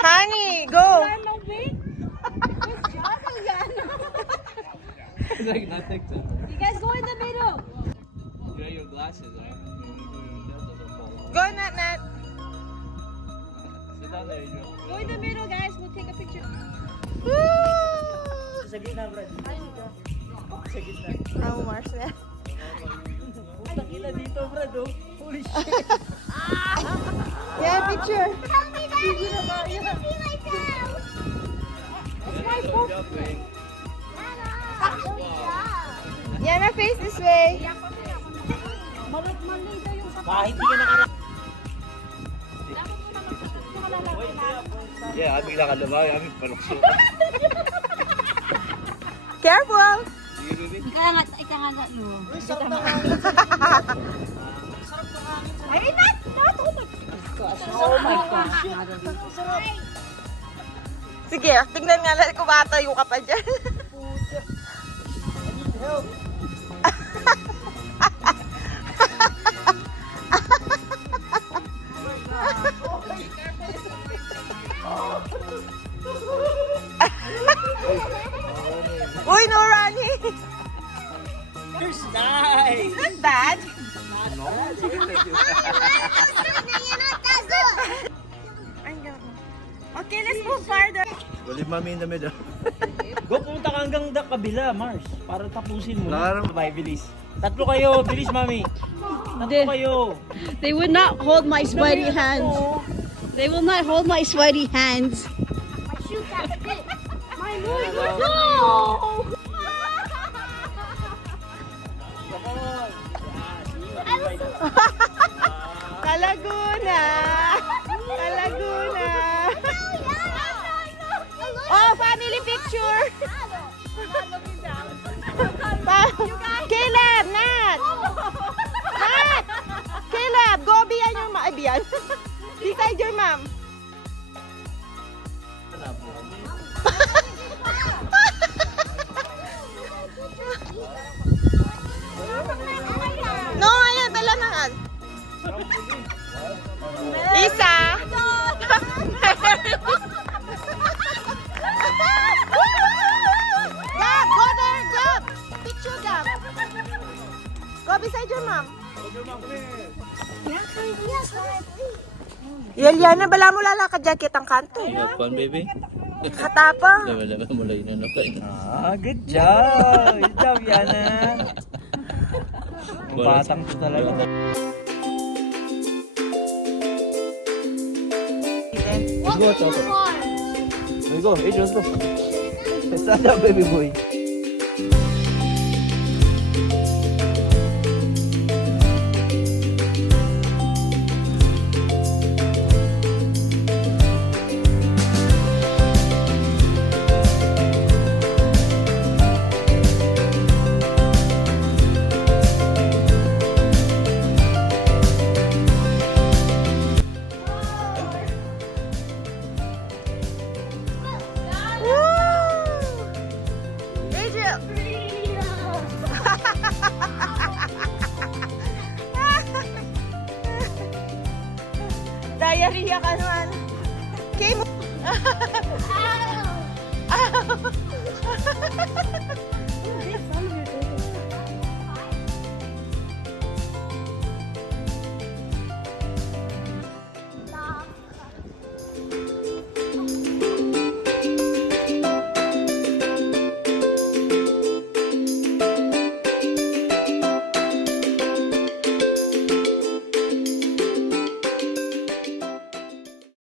Honey, go! Like nothing to. You guys go in the middle. You have your glasses, right? That doesn't fall off. Go, Nat Nat! Sit down there, Adrian. Go in the middle, guys. We'll take a picture. Woo! Sa gitna, Brad. Sa gitna. Oh, Marcel. Puta kita dito, Brad. Oh. Holy shit. Yeah, picture. Tell me that. You can see myself. It's my phone. Yana, face this way. Mali daw yung sa Kahit di ka nakarap. Yeah, aming nakalabay, aming palukso. Careful! Sige, baby. Ika nga na, Lu. Uy, sarap na nga. Ay, not! Oh my gosh. Oh my gosh. Sige, tingnan nga lang kung matayo ka pa dyan. Help. Uy, no running! Here's nice. Not bad. Okay, let's move farther. We'll leave mommy in the middle. Go, pumunta ka hanggang kabila, Mars. Para tapusin mo. Larang- Bye, bilis. Tatlo kayo, bilis, mami. Tatlo kayo. They would not hold my sweaty hands. They will not hold my sweaty hands. My shoe got fit. My Lord, no! Come on. Kalaguna! Kalaguna! Oh, family picture! Caleb, Nat! Nat! Caleb, go behind your mom. Ay, behind. Beside your mom. No, ayan, talangan. Isa. Gab, go there, Gab. Picture, Gab. Go beside your mom. Yeliana, bala mo lalakad dyan kitang kanto. Have fun, baby. Katapa. Laban mo lang yun, okay? Good job. Good job, Yana. Batang to talaga. Go, Toto. There you go, Adrian, let's go. Stand up, baby boy. Adriel. Diarrhea ka naman. Okay mo.